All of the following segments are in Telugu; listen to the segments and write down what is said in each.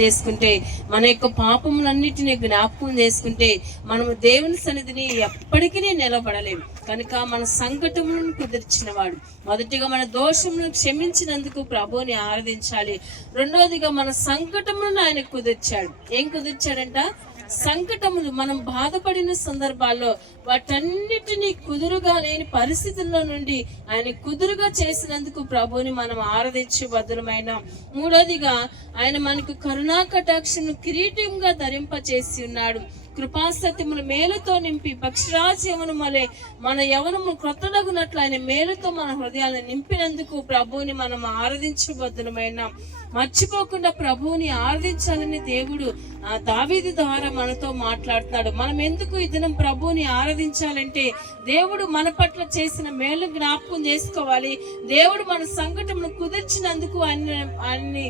చేసుకుంటే, మన యొక్క పాపములన్నిటినీ జ్ఞాపకం చేసుకుంటే మనము దేవుని సన్నిధిని ఎప్పటికీ నిలబడలేము. కనుక మన సంకటములను కుదిర్చిన వాడు, మొదటిగా మన దోషములను క్షమించినందుకు ప్రభువుని ఆరాధించాలి. రెండోదిగా మన సంకటములను ఆయన కుదిర్చాడు. ఏం కుదిర్చాడంట? సంకటములు. మనం బాధపడిన సందర్భాల్లో వాటన్నిటినీ కుదురుగా లేని పరిస్థితుల్లో నుండి ఆయన కుదురుగా చేసినందుకు ప్రభువుని మనం ఆరాధించే బదులమైన. మూడోదిగా ఆయన మనకు కరుణా కటాక్షను కిరీటంగా ధరింప చేసి ఉన్నాడు. కృపాసత్యములు మేలుతో నింపి పక్షిరాజు యవనం వలె మన యవనము క్రొత్తడగునట్లు ఆయన మేలుతో మన హృదయాలను నింపినందుకు ప్రభువుని మనం ఆరాధించబద్దులమైన. మర్చిపోకుండా ప్రభువుని ఆరాధించాలని దేవుడు దావీదు ద్వారా మనతో మాట్లాడుతున్నాడు. మనం ఎందుకు ఈ దినం ప్రభువుని ఆరాధించాలంటే, దేవుడు మన పట్ల చేసిన మేలు జ్ఞాపకం చేసుకోవాలి. దేవుడు మన సంకటమును కుదిర్చినందుకు అన్ని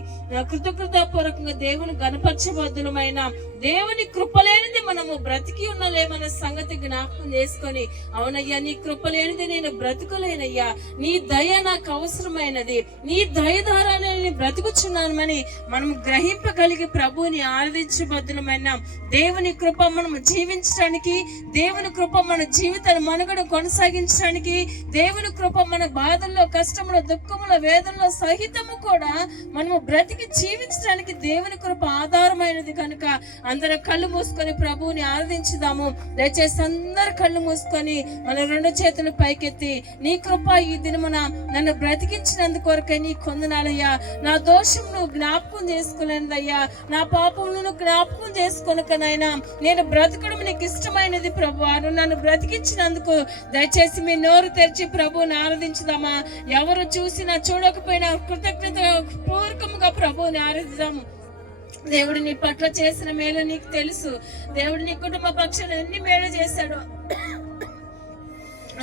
కృతజ్ఞతాపూర్వకంగా దేవుని గణపరచబద్దులమైన. దేవుని కృపలేనిది మనము బ్రతికి ఉన్నలేమన్న సంగతి జ్ఞాపకం చేసుకొని, అవునయ్యా నీ కృపలేనిది నేను బ్రతుకులేనయ్యా, నీ దయ నాకు అవసరమైనది, నీ దయ ద్వారా నేను బ్రతుకుచున్నానని మనం గ్రహింపగలిగి ప్రభువుని ఆరాధించబద్దులమైన. దేవుని కృప మనము జీవించడానికి, దేవుని కృప మన జీవితాన్ని మనుగడ కొనసాగించడానికి, దేవుని కృప మన బాధల్లో, కష్టములో, దుఃఖములో, వేదనలో సహితము కూడా మనము బ్రతికి జీవించడానికి దేవుని కృప ఆధారమైనది. కనుక అందరూ కళ్ళు మూసుకొని ప్రభువుని ఆరాధించుదాము. దయచేసి అందరు కళ్ళు మూసుకొని మన రెండు చేతులు పైకెత్తి, నీ కృప ఈ దినమున నన్ను బ్రతికించినందుకు కొరకై నీ కొందనాలయ్యా, నా దోషమును జ్ఞాపకం చేసుకోలేదయ్యా, నా పాపములను జ్ఞాపకం చేసుకొనకనైనా నేను బ్రతకడం నీకు ఇష్టమైనది ప్రభువు, నన్ను బ్రతికించినందుకు. దయచేసి మీ నోరు తెరిచి ప్రభువుని ఆరాధించుదామా. ఎవరు చూసినా చూడకపోయినా కృతజ్ఞత పూర్వకంగా ప్రభువుని ఆరాధిద్దాము. దేవుడు నీ పట్ల చేసిన మేలు నీకు తెలుసు. దేవుడు నీ కుటుంబ పక్షాన ఎన్ని మేలు చేశాడు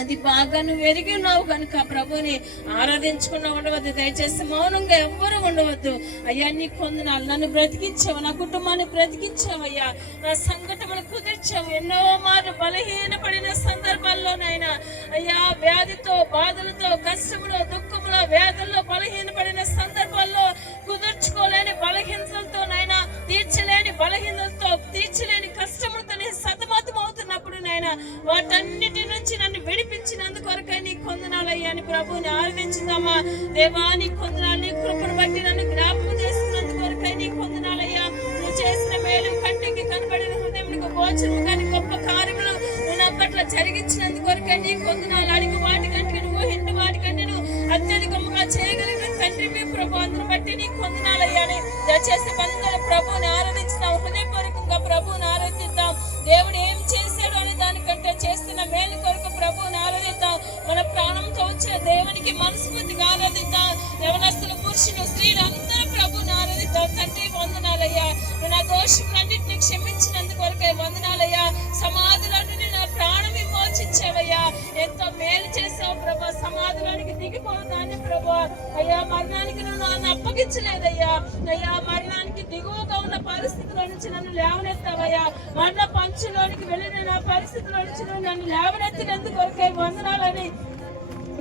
అది బాగా నువ్వు ఎరిగి ఉన్నావు. కనుక ప్రభుని ఆరాధించుకున్నా ఉండవద్దు. దయచేసి మౌనంగా ఎవ్వరూ ఉండవద్దు. అయ్యా నీ కొందనాలు, నన్ను బ్రతికించావు, నా కుటుంబాన్ని బ్రతికించావయ్యా, నా సంకటమును కుదిర్చావు. ఎన్నో మార్లు బలహీనపడిన సందర్భాల్లోనైనా అయ్యా, వ్యాధితో, బాధలతో, కష్టములో, దుఃఖములో, వేదనలో బలహీనపడిన సందర్భాల్లో కుదుర్చుకోలేని బలహీనతలతోనైనా, తీర్చలేని బలహీనతలతో, తీర్చలేని కష్టములతో సతమతం అవుతున్నప్పుడు నైనా వాటన్నిటి నుంచి నన్ను విడిపించినందుకు కొరకై నీ కొందనాలయ్యా అని ప్రభువుని ఆరాధించుదామా. దేవా నీ కొందనాలు, నీ కృపను బట్టి నన్ను జ్ఞాపకం చేసుకున్నందుకు కొరకై నీ కొందనాలయ్యా. నువ్వు చేసిన మేలు కంటికి కనబడిన హృదయంకు గోచరము కానీ గొప్ప కార్యములు నువ్వు నా పట్ల జరిగించినందుకు కొరకై నీ కొందనాలు. అడిగి వాటికంటే నువ్వు హిందు వాటికంటే నువ్వు అత్యధికంగా చేయగలిగిన తండ్రి మీ ప్రభు, అందును బట్టి నీ కొందనాలయ్యా అని. దయచేసి బంధువుల ప్రభువుని ఆరాధించుతాం, హృదయపూర్వకంగా ప్రభువుని ఆరాధిద్దాం. దేవుడు ఏం చేశాడు అనే దానికంటే చేస్తున్న మేలు కొరకు ప్రభువుని ఆరాధిద్దాం. మన ప్రాణంతో వచ్చిన దేవునికి మనస్ఫూర్తిగా ఆరాధిద్దాం. యవనస్తులు, పురుషులు, స్త్రీలు అందరూ ప్రభువుని ఆరాధిద్దాం. తండ్రి వందనాలయ్యా, నా దోషములన్నింటినీ క్షమించినందుకు కొరకై వందనాలయ్యా. సమాధిలో నుండి నా ప్రాణం విమోచించావయ్యా, ఎంతో మేలు చేసావు ప్రభా. సమాధిలోనికి దిగిపోతాను ప్రభా. అయ్యా మరణానికి నువ్వు నన్ను అప్పగించలేదయ్యా. అయ్యా మరణానికి దిగువగా ఉన్న పరిస్థితిలో నుంచి నన్ను లేవనెత్తావయ్యా. మరణ పంచులోనికి వెళ్ళిన నా పరిస్థితిలో నుంచి నువ్వు నన్ను లేవనెత్తినందుకు కొరకై వందనాలని.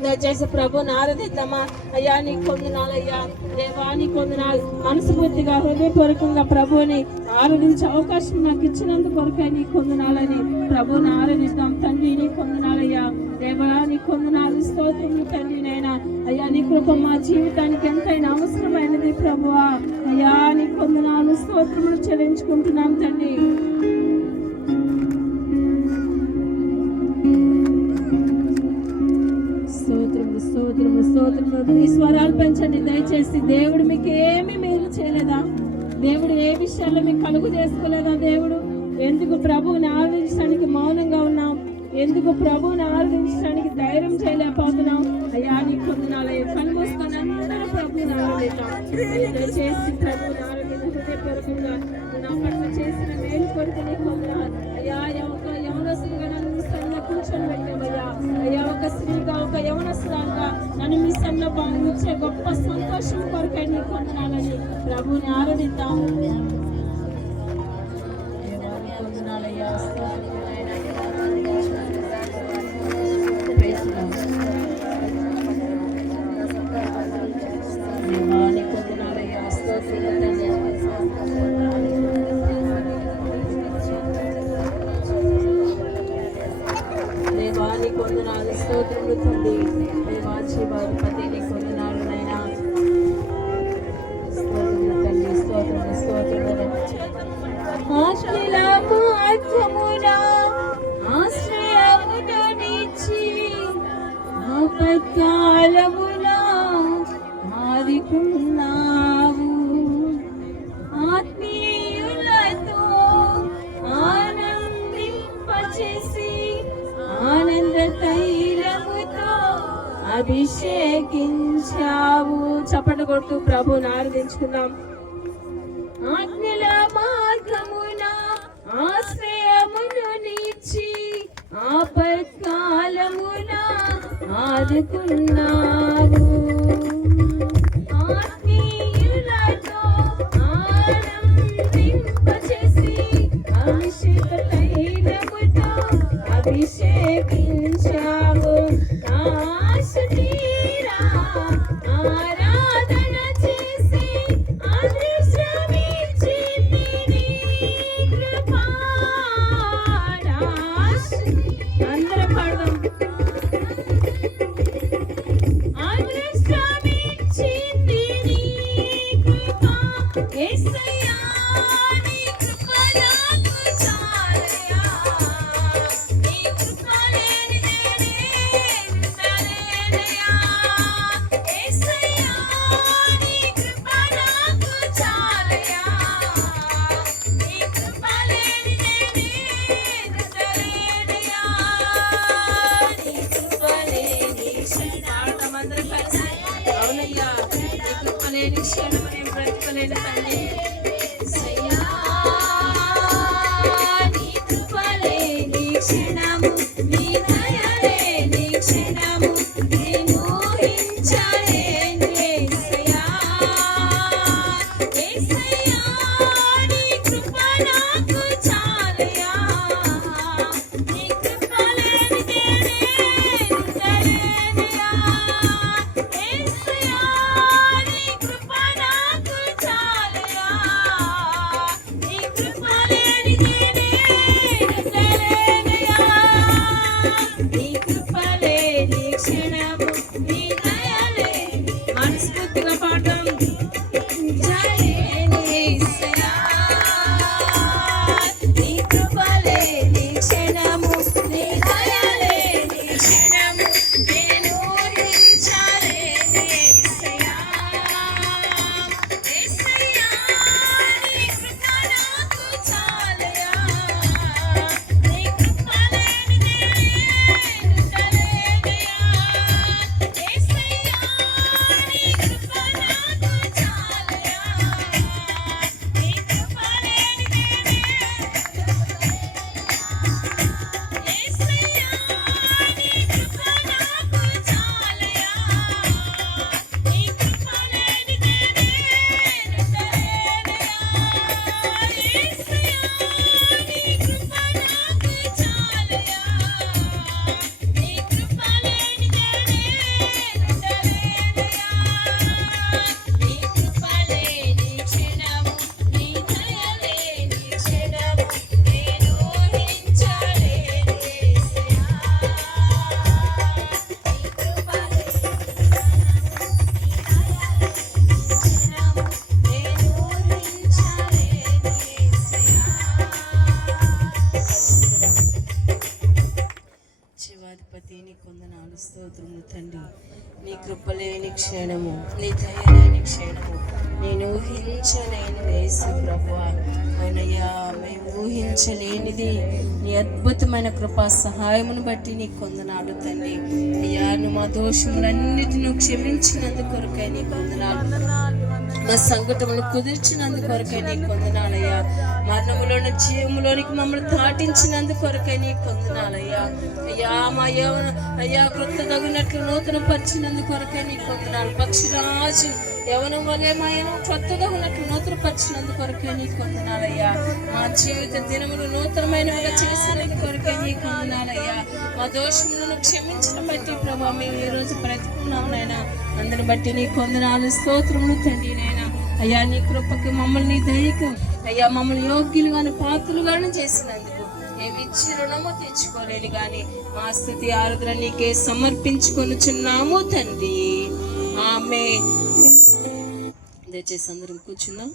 దయచేసి ప్రభుని ఆరాధిద్దామా. అయ్యా నీ కొందనాలయ్యా, దేవా నీ కొందనాలు. మనస్ఫూర్తిగా హృదయపూర్వకంగా ప్రభుని ఆరాధించే అవకాశం నాకు ఇచ్చినందుకు కొరకై నీ కొందనాలని ప్రభుని ఆరాధిద్దాం. తండ్రి నీ కొందనాలయ్యా, దేవా నీ కొందనాలు, స్తోత్రములు తండ్రి నైనా. అయ్యా నీ కృప మా జీవితానికి ఎంతైనా అవసరమైనది ప్రభువా. అయ్యా నీ కొందనాలు, స్తోత్రములు చెల్లించుకుంటున్నాం తండ్రి. మీ స్వరాలు పెంచండి దయచేసి. దేవుడు మీకు ఏమి మేలు చేయలేదా? దేవుడు ఏ విషయాల్లో మీకు కలుగు చేసుకోలేదా? దేవుడు ఎందుకు ప్రభువుని ఆరాధించడానికి మౌనంగా ఉన్నాం? ఎందుకు ప్రభువుని ఆరాధించడానికి ధైర్యం చేయలేకపోతున్నాం? అయ్యా నీ కొందనాలయ్యా, కళ్ళు మూసుకొని అందరూ ప్రభువుని ఆరాధిద్దాం. దయచేసి ప్రభువుని హృదయపూర్వకంగా నా పట్ల చేసిన మేలు కొరకు నీ కొందనాలు అయ్యా. ఒక యవనస్తులుగా నన్ను కూర్చొని పెట్టామయ్యా. అయ్యా ఒక స్త్రీగా, ఒక యవనస్తురాలుగా నన్ను మీ సన్నిధిలో భావించే గొప్ప సంతోషం కొరకై నీ కొందనాలని ప్రభువుని ఆరాధిద్దాం. కొందనాలయ్యా, స్తోత్రాలయ్యా. అభిషేకించావు. చప్పట్లు కొడుతూ ప్రభువుని ఆరాధించుకుందాం. ఆజ్ఞల మార్గమున ఆశ్రయమును నీచి ఆపత్కాలమున ఆదుకున్నావు. ఆత్మీయులతో ఆనందింపచేసి అభిషేక తైలముతో అభిషేకించావు. ఆశ తీరా ఆరాధన చేసి అదృశ్యమిచ్చింది నీ కృప. అందరూ పాడదాం. అదృశ్యమిచ్చింది నీ కృప. యేసయ్యా నీ కృప నాకు చాలయ్యా. నీ కృప లేనిదే నేనుండలేనయ్యా. యేసయ్యా నీ కృప నాకు చాలయ్యా. నీ కృప లేనిదే నేనుండలేనయ్యా. నీ కృప లేని క్షణం అందరూ కలిసి అవునయ్యా. నీ కృప లేని క్షణం నేను బ్రతకలేను తండ్రి. యేసయ్యా నీ కృప లేని క్షణము, నీ దయ లేని క్షణము నేను ఊహించలేను. యేసయ్యా యేసయ్యా నీ కృప నాకు చాలయ్యా. నీ కృప లేనిదే నేనుండలేనయ్యా. యేసయ్యా నీ కృప నాకు చాలయ్యా. నీ కృప లేనిదే నేనుండలేనయ్యా. నీ కృప లేని క్షణము, నీ దయ లేని మనస్ఫూర్తిగా పాఠం చాలేని యేసయ్యా. నీ కృప లేని క్షణము, నీ దయ లేని క్షణము నేను ఊహించలేను. యేసయ్యా యేసయ్యా నీ కృప నాకు చాలయ్యా. నీ కృప లేనిదే నేనుండలేనయ్యా. యేసయ్యా నీ కృప నాకు చాలయ్యా. నీ కృప లేనిదే యేసయ్యా నీ కృప నాకు చాలయ్యా. నీ కృప లేనిదే నేనుండలేనయ్యా. యేసయ్యా నీ కృప నాకు చాలయ్యా. నీ కృప లేనిదే నేనుండలేనయ్యా. నీ కృప లేని క్షణము, నీ దయ లేని క్షణము నేను ఊహించలేను. యేసయ్యా నీ కృప లేని క్షణము నేను ఊహించలేను. యేసయ్యా జీవాధిపతి నీ కొందనాలు స్తోత్రములు తండ్రి. నీ కృప లేని క్షణము, నీ దయ లేని క్షణము నేను ఊహించలేని యేసు ప్రభువా. అవునయ్యా మేము ఊహించలేనిది నీ అద్భుతమైన కృపా సహాయమును బట్టి నీ కొందనాలు తండ్రి. అయ్యా నువ్వు మా దోషములన్నిటిని క్షమించినందుకు కొరకై నీ కొందనాలు. మా సంకటములు కుదిర్చినందుకు కొరకై నీ కొందనాలయ్యా. మరణములోని జీవములోనికి మమ్మల్ని దాటించినందుకు కొరకై నీ కొందనాలయ్యా. అయ్యా మా యవన అయ్యా క్రొత్తదగినట్లు నూతన పరిచినందుకు కొరకై నీ కొందనాలు. పక్షిరాజు యవనం వలె మా క్రొత్తదగినట్లు నూతన పరిచినందుకు కొరకై నీ కొందనాలయ్యా. మా జీవిత దినములు నూతనమైనవిగా చేసినందుకు కొరకై నీ కొందనాలయ్యా. మా దోషములను క్షమించిన బట్టి ప్రభావ మేము ఈ రోజు బ్రతుకున్నాం నాయన. అందరిని బట్టి నీ కొందనాలు స్తోత్రములు తండ్రి నాయన. అయ్యా నీ కృపకి మమ్మల్ని దయకు అయ్యా మమ్మల్ని యోగ్యులుగాను పాత్రులుగాను చేసినందుకు ఏమిచ్చి రుణము తెచ్చుకోలేని గాని మా స్తుతి ఆరాధన నీకే సమర్పించుకొనుచున్నాము తండ్రి. ఆమేన్. దయచేసి అందరం కూర్చుందాం.